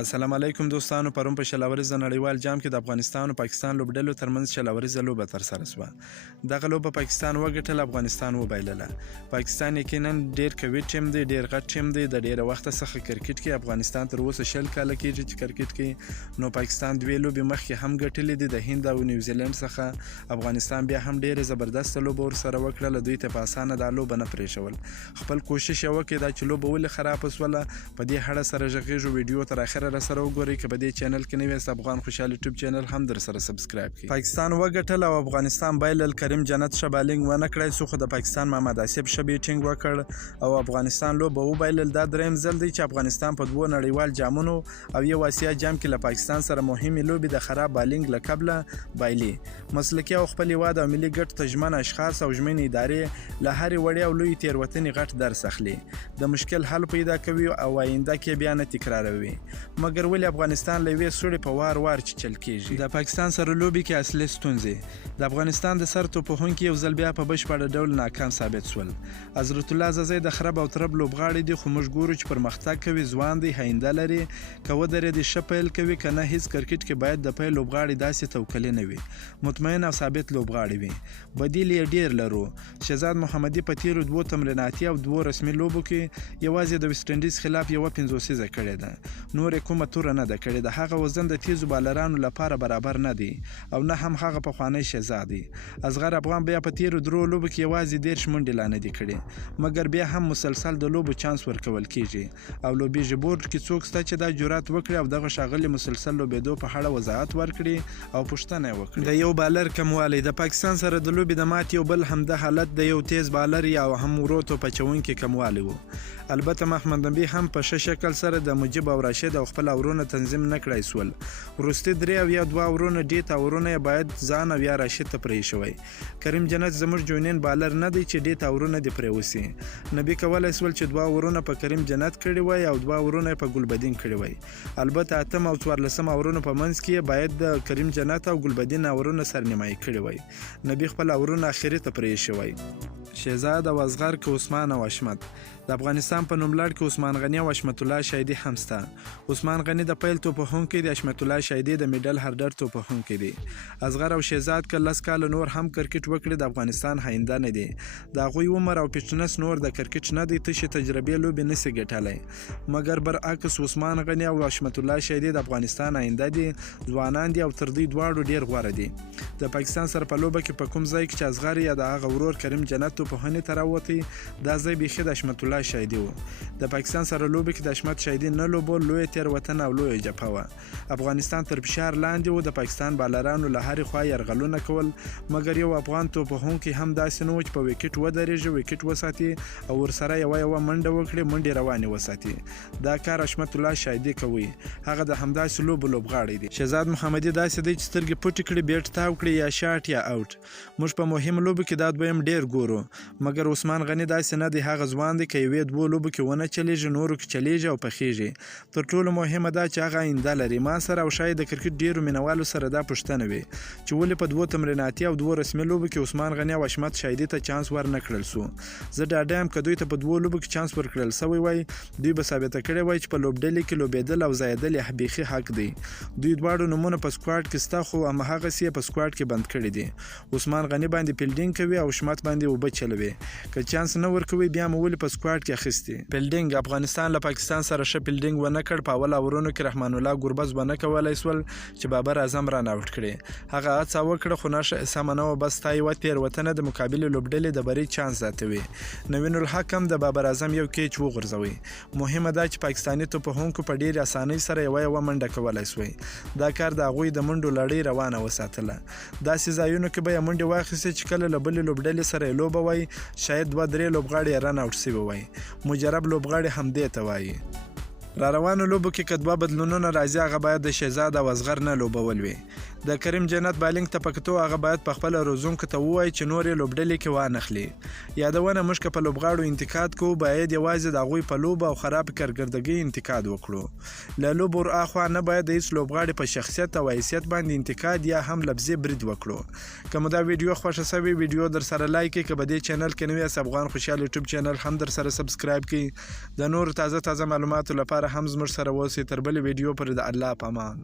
السلام علیکم دوستانو. پرون په شلوريزه نړیوال جام کې د افغانستان او پاکستان لوبډلو ترمنځ شلوريزه لوبه ترسره شوه. دغه لوبه پاکستان وګټله، افغانستان وبایلله. پاکستان یقینا ډیر قوي ټیم دی، ډیر غټ ټیم دی. د ډیره وخت څخه کرکټ کې افغانستان تر اوسه 20 کاله کېږي چې کرکټ کې نو پاکستان دوی لوبې مخکې هم ګټلې دي د هند او نیوزیلند څخه. افغانستان بیا هم ډیره زبردست لوبه ورسره وکړله، دوی ته په اسانه دا لوبه نه پرېښول. خپل کوشش یې وکړ دا چې لوبه ولې خرابه شوله. په دې اړه سره غږیږو، ویډیو تر اخره راسره وګورئ. که په دې چینل کې نوی یاست، افغان خوشحال یوټیوب چینل هم در سره سبسکرایب کړئ. پاکستان وګټل او افغانستان بایلل. کریم جنت ښه بالینګ ونه کړی څو خو د پاکستان محمد آصف ښه بیټینګ وکړ او افغانستان لوبه وبایلل. دا دریم ځل دی چې افغانستان په دوو نړیوال جامونو او یو آسیا جام کې له پاکستان سره مهمې لوبې د خراب بالینګ له کبله بایلي. مسلکي او خپل هیواد او ملي ګټو ته ژمن اشخاص او ژمنې ادارې له هرې وړې او لویې تېروتنې غټ درس اخلي، د مشکل حل پیدا کوي او آینده کې بیا نه تکراروي. مګر ولې افغانستان له یوې سوړې په وار وار چیچل کېږي؟ د پاکستان سره لوبې کې اصلي ستونزې د افغانستان د سر توپوهونکي یو ځل بیا په بشپړه ډول ناکام ثابت شول. حضرت الله عزیزی د خرب او ترب لوبغاړی دی، خو موږ ګورو چې پرمختګ کوي، ځوان دی، آینده لري. که ودرېدي ښه پیل کوي، که نه هیڅ کرکټ کې باید د پیل لوبغاړی داسې توکلي نه وي، مطمئن او ثابت لوبغاړی وي. بدیل یې ډیر لرو. شهزاد محمدي په تیرو 2 تمریناتي او 2 رسمي لوبو کې یوازې د ویسټ انډیز خلاف یوه 50 کړې ده، نورې کومه توره نه ده کړې. د هغه وزن د تیزو بالرانو لپاره برابر نه دی او نه هم هغه پخوانی شهزاد دی. اصغر افغان بیا په تیرو 3 لوبو کې یوازې 13 منډې لا نه دي کړې، مګر بیا هم مسلسل د لوبو چانس ورکول کیږي او لوبیږي بورډ کې څوک شته چې دا جرأت وکړي او دغه ښاغلي مسلسل لوبېدو په اړه وضاحت ورکړي او پوښتنه یې وکړي. د یو بالر کموالی د پاکستان سره د لوبې د ماتې یو بل همدا حالت د یو تیز بالر یا هم ورو توپ اچوونکي کموالی و. البته محمد نبي هم په ښه شکل سره د مجیب او راشد او خپل اورونه تنظیم نه کړی سول. وروستي 3 او یا 2 اورونه ډي اورونه باید ځان او یا راشد ته پرې شوی. کریم جنت زموږ جوینین بالر نه دی چې ډي اورونه دې پرې وسی. نبي کولای سول چې 2 اورونه په کریم جنت کړي وای او 2 اورونه په ګلبدین کړي وای. البته 8 او 14 اورونه په منځ کې باید د کریم جنت او ګلبدین اورونه سرنیمایي کړي وای. نبي خپل اورونه اخري ته پرې شوی. شهزاد او اصغر کې عثمان او اشمت. د افغانستان په نوملړ کې عثمان غنی او اشمت الله شایدي هم شته. عثمان غنی د پیل توپوهونکی دی، اشمت الله شایدي د میډل هارډر توپوهونکی دی. اصغر او شهزاد که 10 کاله نور هم کرکټ وکړي د افغانستان آینده نه دی. د هغوی عمر او فټنس نور د کرکټ نه دی، تشې تجربې لوبې نسي ګټلی. مګر برعکس عثمان غنی او اشمت الله شایدي د افغانستان آینده دي، ځوانان دي او تر دې دواړو ډیر غوره دي. د پاکستان سره په لوبه کې په کوم ځای کې چې اصغر یا د هغه ورور کریم جنت توپوهنې ته راوتی، دا ځای بیخي د اشمت الله شایدي و. د پاکستان سره لوبه کې د اشمت شایدي نه لوبول لویه تېروتنه او لویه جفا وه. افغانستان تر فشار لاندې و، د پاکستان بالرانو له هرې خوا یرغلونه کول، مګر یو افغان توپوهونکی هم داسې نه و چې په وکټ ودرېږي، وکټ وساتي او ورسره یوه منډه وکړي، منډې روانې وساتي. دا کار اشمت الله شایدي کوي، هغه د همداسې لوبو لوبغاړی دی. شهزاد محمدي داسې دی چې سترګې پټې کړي، بیټ تاو کړي، یا شاټ یا اوټ. موږ په مهمو لوبو کې دا دویم ډیر ګورو، مګر عثمان غني داسې نه دی. هغه ځوان دی که یوې 2 لوبو کې ونه چلیږي، نورو کې چلیږي او پخیږي. تر ټولو مهمه دا چې هغه آینده لري. ما سره او شاید د کرکټ ډیرو مینوالو سره دا پوښتنه وي چې ولې په 2 تمریناتي او 2 رسمي لوبو کې عثمان غني او اشمت شایدي ته چانس ورنه کړل سو. زه ډاډه یم که دوی ته په 2 لوبو کې چانس ورکړل سوی وای، دوی به ثابته کړی وای چې په لوبډلې کې لوبېدل او ځایېدل یې بیخي حق دی. دوی دواړو نومونه په سکواډ کې شته، خو هماغسې یې په سکواډ کې بند کړي دي. عثمان غني باندې فیلډینګ کوي او اشمت باندې اوبه چلوي. که چانس نه ورکوي بیا مو ولې په سکواډ کې اخیستي. فیلډینګ افغانستان له پاکستان سره ښه فیلډینګ ونه کړ. په اول اورونو کې رحمان الله ګربز ونه کولی سول چې بابر اعظم ران آوټ کړي. هغه هڅه وکړه خو نه سمه نه وه. بس تا یوه تېروتنه د مقابلې لوبډلې د بري چانس زیاتوي. نوین الحق هم د بابر اعظم یو کیچ وغورځوي. مهمه دا چې پاکستاني توپوهونکو په ډېرې اسانۍ سره یوه منډه کولی سوی. دا کار د هغوی د منډو لړۍ روانه وساتله. داسې ځایونو کې به یې منډې واخیستې چې کله له بلې لوبډلې سره یې لوبه وای، شاید 2-3 لوبغاړي یې رن آوټ سوي وای. مجرب لوبغاړي همدې ته وایي. را روانو لوبو کې که 2 بدلونونه راځي، هغه باید د شهزاد او اصغر نه لوبول وي. د کریم جنت بالینګ ته په کتو هغه باید په خپله روزونکو ته ووایي چې نور یې لوبډلې کې وانخلي. یادونه موږ که په لوبغاړو انتقاد کوو، باید یوازې د هغوی په لوبه او خراب کارکردګۍ انتقاد وکړو. له لوبو اخوا نه باید د هیڅ لوبغاړي په شخصیت او حیثیت باندې انتقاد یا هم لفظي برید وکړو. که مو دا ویډیو خوښه سوې، ویډیو در سره لایک کړئ. که په دې چینل کې نوی یاست، افغان خوشحال یوټیوب چینل هم در سره سبسکرایب کړئ. د نورو تازه معلوماتو لپاره لپاره هم زموږ سره اوسئ. تر بلې ویډیو پورې د الله په امان.